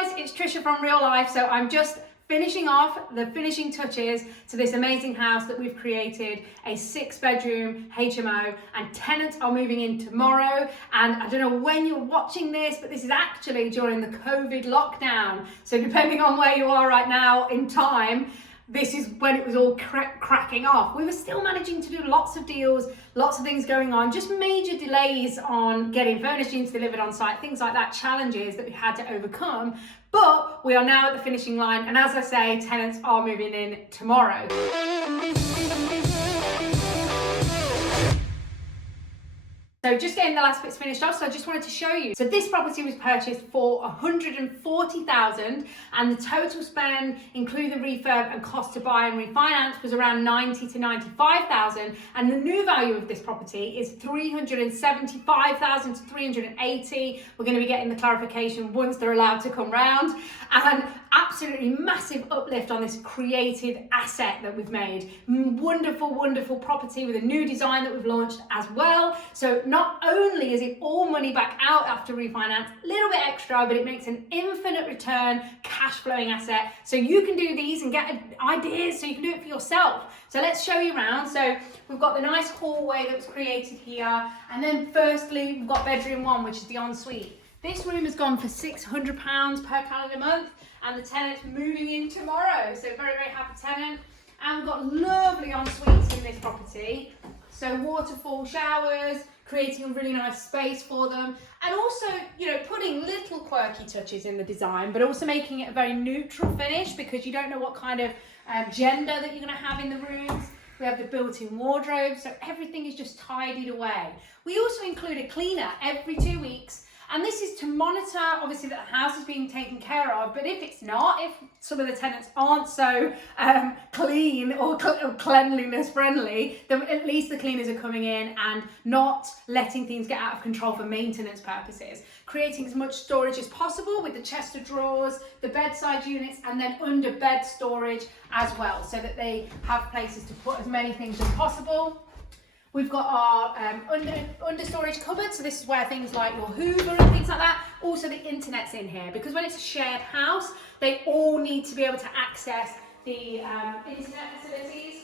guys, it's Trisha from Real Life. So I'm just finishing off the finishing touches to this amazing house that we've created, a 6-bedroom HMO, and tenants are moving in tomorrow. And I don't know when you're watching this, but this is actually during the COVID lockdown. So depending on where you are right now in time, this is when it was all cracking off. We were still managing to do lots of deals, lots of things going on, just major delays on getting furnishings delivered on site, things like that, challenges that we had to overcome. But we are now at the finishing line, and as I say, tenants are moving in tomorrow. So just getting the last bits finished off, so I just wanted to show you. So this property was purchased for $140,000, and the total spend, including the refurb and cost to buy and refinance, was around $90,000 to $95,000, and the new value of this property is $375,000 to $380,000. We're going to be getting the clarification once they're allowed to come round, and absolutely massive uplift on this creative asset that we've made. Wonderful, wonderful property with a new design that we've launched as well. So not only is it all money back out after refinance, a little bit extra, but it makes an infinite return cash flowing asset. So you can do these and get ideas so you can do it for yourself. So let's show you around. So we've got the nice hallway that was created here. And then firstly, we've got bedroom 1, which is the ensuite. This room has gone for £600 per calendar month, and the tenant's moving in tomorrow. So very, very happy tenant. And we've got lovely en-suites in this property. So waterfall showers, creating a really nice space for them. And also, you know, putting little quirky touches in the design, but also making it a very neutral finish because you don't know what kind of gender that you're gonna have in the rooms. We have the built-in wardrobe, so everything is just tidied away. We also include a cleaner every 2 weeks. And this is to monitor, obviously, that the house is being taken care of. But if it's not, if some of the tenants aren't so clean or cleanliness friendly, then at least the cleaners are coming in and not letting things get out of control for maintenance purposes. Creating as much storage as possible with the chest of drawers, the bedside units, and then under bed storage as well, so that they have places to put as many things as possible. We've got our under storage cupboard, so this is where things like your Hoover and things like that. Also the internet's in here, because when it's a shared house, they all need to be able to access the internet facilities.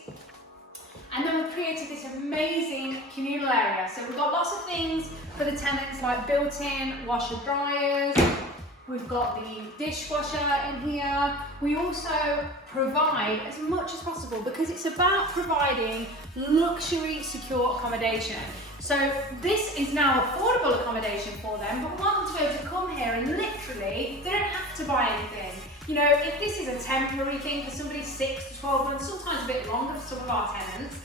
And then we've created this amazing communal area. So we've got lots of things for the tenants, like built-in washer dryers. We've got the dishwasher in here. We also provide as much as possible, because it's about providing luxury secure accommodation. So this is now affordable accommodation for them, but we want them to be able to come here and literally, they don't have to buy anything. You know, if this is a temporary thing for somebody 6 to 12 months, sometimes a bit longer for some of our tenants,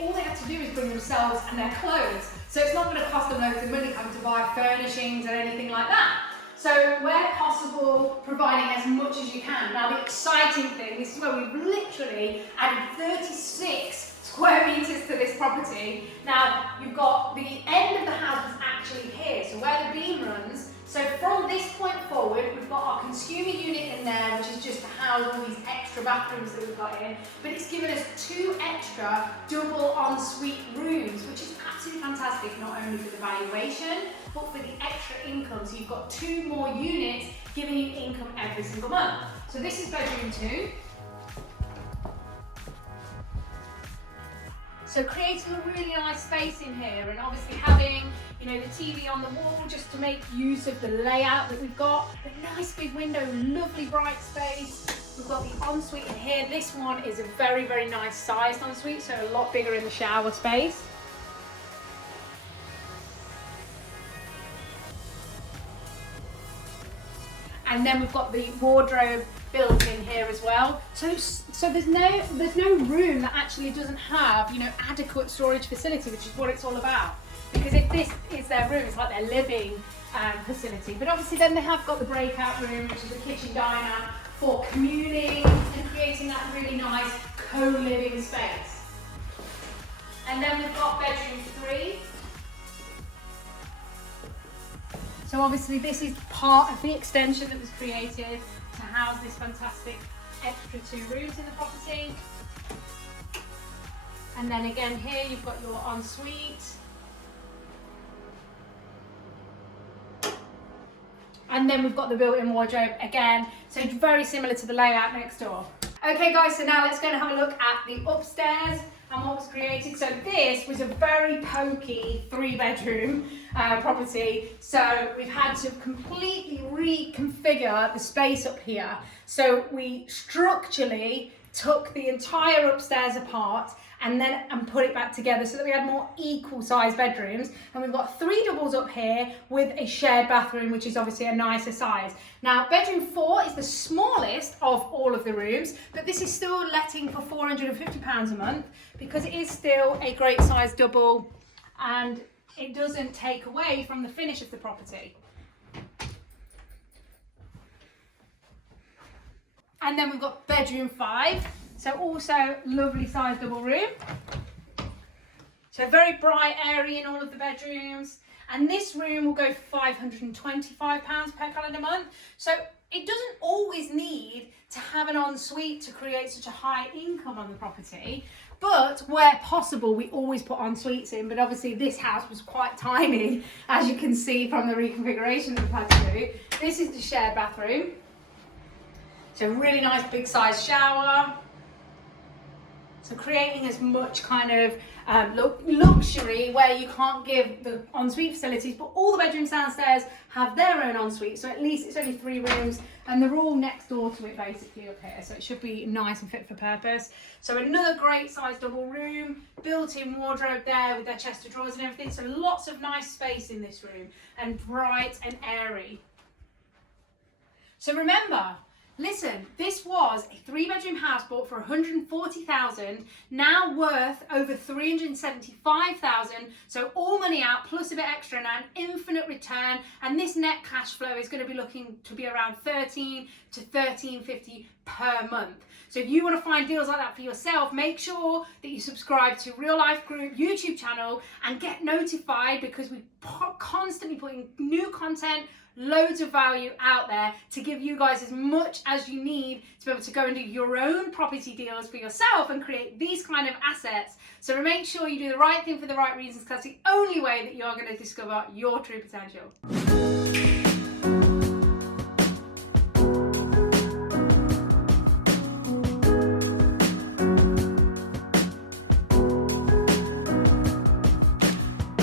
all they have to do is bring themselves and their clothes. So it's not going to cost them loads of money having to buy furnishings or anything like that. So where possible, providing as much as you can. Now the exciting thing, this is where we've literally added 36 square meters to this property. Now you've got the end of the house is actually here, so where the beam runs. So from this point forward, we've got our consumer unit in there, which is just to house all these extra bathrooms that we've got in. But it's given us 2 extra double ensuite rooms, which is absolutely fantastic, not only for the valuation, but for the extra income. So you've got 2 more units giving you income every single month. So this is bedroom 2. So creating a really nice space in here, and obviously having, you know, the TV on the wall just to make use of the layout that we've got. A nice big window, lovely bright space. We've got the ensuite in here. This one is a very, very nice sized ensuite, so a lot bigger in the shower space. And then we've got the wardrobe built in here as well. So there's no room that actually doesn't have, you know, adequate storage facility, which is what it's all about. Because if this is their room, it's like their living facility. But obviously then they have got the breakout room, which is a kitchen diner for communing and creating that really nice co-living space. And then we've got bedroom 3. So obviously this is part of the extension that was created to house this fantastic extra 2 rooms in the property. And then again here you've got your ensuite. And then we've got the built-in wardrobe again, so very similar to the layout next door. Okay guys, so now let's go and have a look at the upstairs and what was created. So this was a very pokey 3-bedroom property. So we've had to completely reconfigure the space up here. So we structurally took the entire upstairs apart and put it back together so that we had more equal sized bedrooms. And we've got 3 doubles up here with a shared bathroom, which is obviously a nicer size. Now, bedroom 4 is the smallest of all of the rooms, but this is still letting for £450 a month because it is still a great size double and it doesn't take away from the finish of the property. And then we've got bedroom 5. So also lovely sized double room. So very bright, airy in all of the bedrooms. And this room will go for £525 per calendar month. So it doesn't always need to have an ensuite to create such a high income on the property. But where possible, we always put en-suites in. But obviously this house was quite tiny, as you can see from the reconfiguration that we've had to do. This is the shared bathroom. So really nice big size shower. So creating as much kind of luxury where you can't give the ensuite facilities, but all the bedrooms downstairs have their own ensuite. So at least it's only 3 rooms and they're all next door to it basically up here. So it should be nice and fit for purpose. So another great size double room, built-in wardrobe there with their chest of drawers and everything. So lots of nice space in this room and bright and airy. So remember, listen, this was a 3-bedroom house bought for $140,000, now worth over $375,000. So all money out plus a bit extra now, an infinite return. And this net cash flow is going to be looking to be around $13 to $13.50 per month. So if you want to find deals like that for yourself, make sure that you subscribe to Real Life Group YouTube channel and get notified because we constantly putting new content, loads of value out there to give you guys as much as you need to be able to go and do your own property deals for yourself and create these kind of assets. So make sure you do the right thing for the right reasons because that's the only way that you're going to discover your true potential.